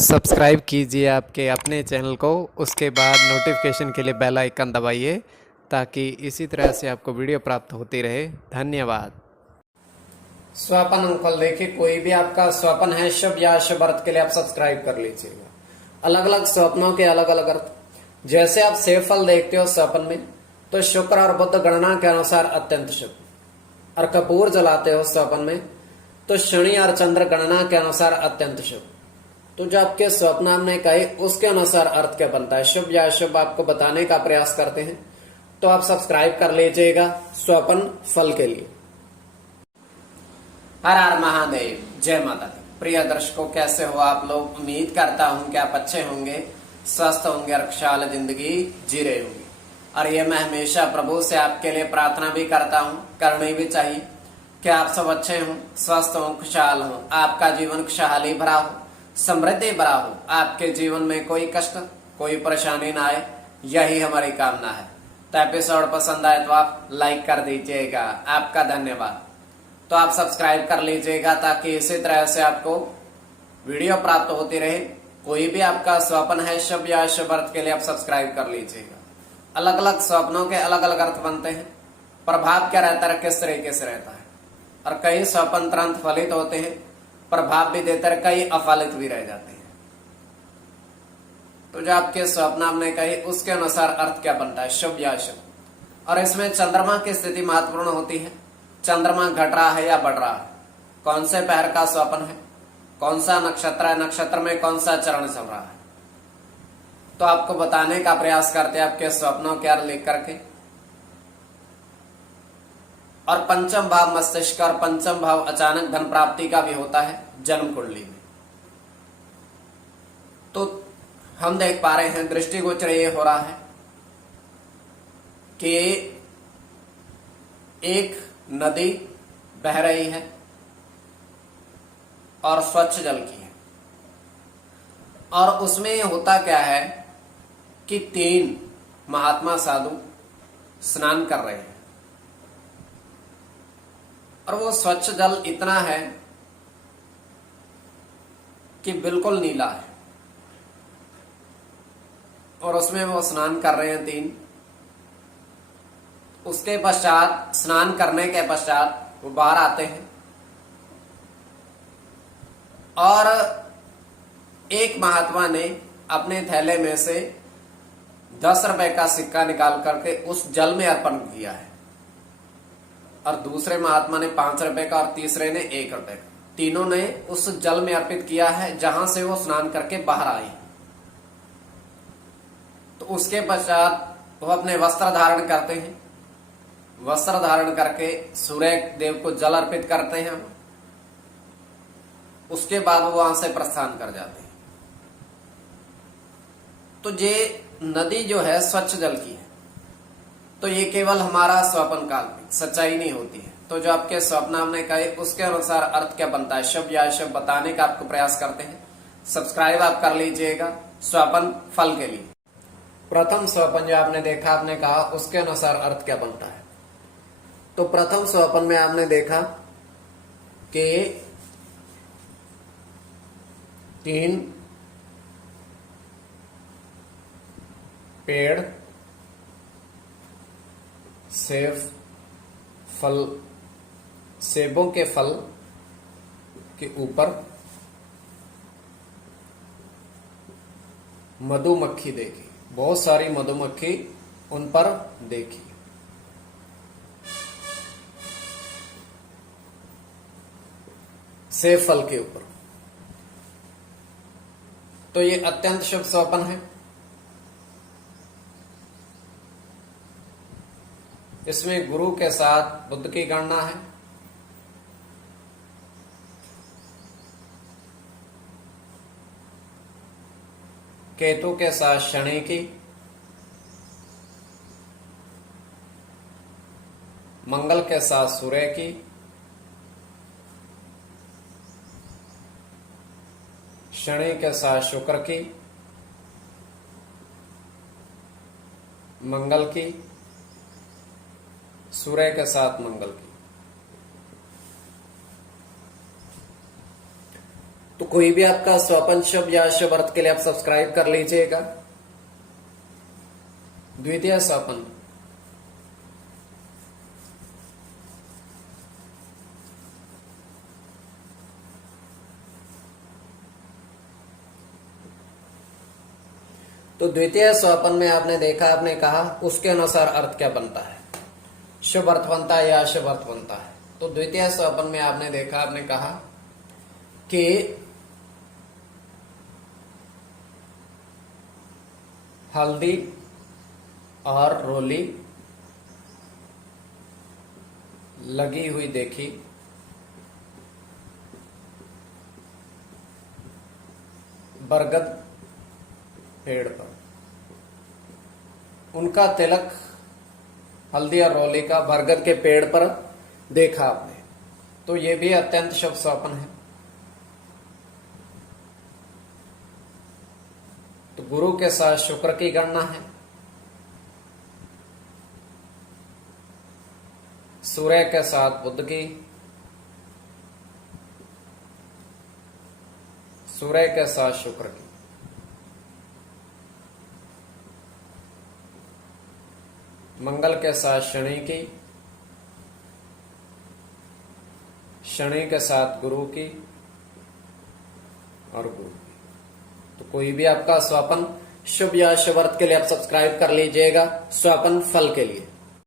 Subscribe कीजिए आपके अपने चैनल को, उसके बाद नोटिफिकेशन के लिए बेल आइकन दबाइए ताकि इसी तरह से आपको वीडियो प्राप्त होती रहे। धन्यवाद। स्वपन अंकफल देखिए, कोई भी आपका स्वप्न है शुभ या अशुभ अर्थ के लिए आप सब्सक्राइब कर लीजिएगा। अलग अलग स्वप्नों के अलग अलग अर्थ। जैसे आप सेब फल देखते हो स्वप्न में, तो शुक्र और बुध गणना के अनुसार अत्यंत शुभ, और कपूर जलाते हो स्वप्न में तो शनि और चंद्र गणना के अनुसार अत्यंत शुभ। तो जो आपके स्वप्न हमने कहे उसके अनुसार अर्थ क्या बनता है, शुभ या अशुभ, आपको बताने का प्रयास करते हैं। तो आप सब्सक्राइब कर लीजिएगा स्वप्न फल के लिए। हर हर महादेव, जय माता दी। प्रिय दर्शकों, कैसे हो आप लोग? उम्मीद करता हूं कि आप अच्छे होंगे, स्वस्थ होंगे और खुशहाल जिंदगी जी रहे होंगे। और ये मैं हमेशा प्रभु से आपके लिए प्रार्थना भी करता हूं, करनी भी चाहिए कि आप सब अच्छे हों, स्वस्थ हों, खुशहाल हों, आपका जीवन खुशहाली भरा हो, समृद्धि भरा हो, आपके जीवन में कोई कष्ट कोई परेशानी ना आए, यही हमारी कामना है। तो एपिसोड पसंद आए तो आप लाइक कर दीजिएगा, आपका धन्यवाद। तो आप सब्सक्राइब कर लीजिएगा ताकि इसी तरह से आपको वीडियो प्राप्त होती रहे। कोई भी आपका स्वप्न है शुभ या अशुभ अर्थ के लिए आप सब्सक्राइब कर लीजिएगा। अलग अलग स्वप्नों के अलग अलग अर्थ बनते हैं, प्रभाव क्या रहता है, किस तरीके से रहता है। और कई स्वप्न तुरंत फलित होते हैं, प्रभाव भी देते हैं, कई अफलित भी रह जाते हैं। तो जो आपके स्वप्न आपने कहे उसके अनुसार अर्थ क्या बनता है, शुभ या अशुभ। और इसमें चंद्रमा की स्थिति महत्वपूर्ण होती है। चंद्रमा घट रहा है या बढ़ रहा है, कौन से पहर का स्वप्न है, कौन सा नक्षत्र है, नक्षत्र में कौन सा चरण चल रहा है, तो आपको बताने का प्रयास करते हैं आपके स्वप्नों के अर्थ लिख करके। और पंचम भाव मस्तिष्क और पंचम भाव अचानक धन प्राप्ति का भी होता है जन्म कुंडली में। तो हम देख पा रहे हैं दृष्टिगोचर ये हो रहा है कि एक नदी बह रही है और स्वच्छ जल की है, और उसमें होता क्या है कि 3 महात्मा साधु स्नान कर रहे हैं। और वो स्वच्छ जल इतना है कि बिल्कुल नीला है, और उसमें वो स्नान कर रहे हैं 3। उसके पश्चात, स्नान करने के पश्चात वो बाहर आते हैं और एक महात्मा ने अपने थैले में से 10 रुपए का सिक्का निकाल करके उस जल में अर्पण किया है, और दूसरे महात्मा ने 5 रुपए का और तीसरे ने 1 रुपए का। तीनों ने उस जल में अर्पित किया है जहां से वो स्नान करके बाहर आए। तो उसके पश्चात वो अपने वस्त्र धारण करते हैं, वस्त्र धारण करके सूर्य देव को जल अर्पित करते हैं। उसके बाद वो वहां से प्रस्थान कर जाते हैं। तो ये नदी जो है स्वच्छ जल की है, तो ये केवल हमारा स्वप्न काल्पनिक, सच्चाई नहीं होती है। तो जो आपके स्वप्न हमने कहे उसके अनुसार अर्थ क्या बनता है, शुभ या अशुभ, बताने का आपको प्रयास करते हैं। सब्सक्राइब आप कर लीजिएगा स्वप्न फल के लिए। प्रथम स्वप्न जो आपने देखा, आपने कहा उसके अनुसार अर्थ क्या बनता है। तो प्रथम स्वप्न में आपने देखा कि 3 पेड़ सेब फल, सेबों के फल के ऊपर मधुमक्खी देखी, बहुत सारी मधुमक्खी उन पर देखी। सेब फल के ऊपर। तो ये अत्यंत शुभ स्वप्न है। इसमें गुरु के साथ बुध की गणना है, केतु के साथ शनि की, मंगल के साथ सूर्य की, शनि के साथ शुक्र की, मंगल की, सूर्य के साथ मंगल की। तो कोई भी आपका स्वपन शुभ या शुभ अर्थ के लिए आप सब्सक्राइब कर लीजिएगा। द्वितीय स्वपन, तो द्वितीय स्वपन में आपने देखा, आपने कहा उसके अनुसार अर्थ क्या बनता है, शुभ अर्थ बनता है या अशुभ अर्थ बनता है। तो द्वितीय स्वपन में आपने देखा, आपने कहा कि हल्दी और रोली लगी हुई देखी, बरगद पेड़ पर। उनका तिलक हल्दी और रोली का बरगद के पेड़ पर देखा आपने, तो यह भी अत्यंत शुभ स्वप्न है। तो गुरु के साथ शुक्र की गणना है, सूर्य के साथ बुध की, सूर्य के साथ शुक्र की, मंगल के साथ शनि की, शनि के साथ गुरु की और गुरु की। तो कोई भी आपका स्वपन शुभ या शुभ अर्थ के लिए आप सब्सक्राइब कर लीजिएगा स्वपन फल के लिए।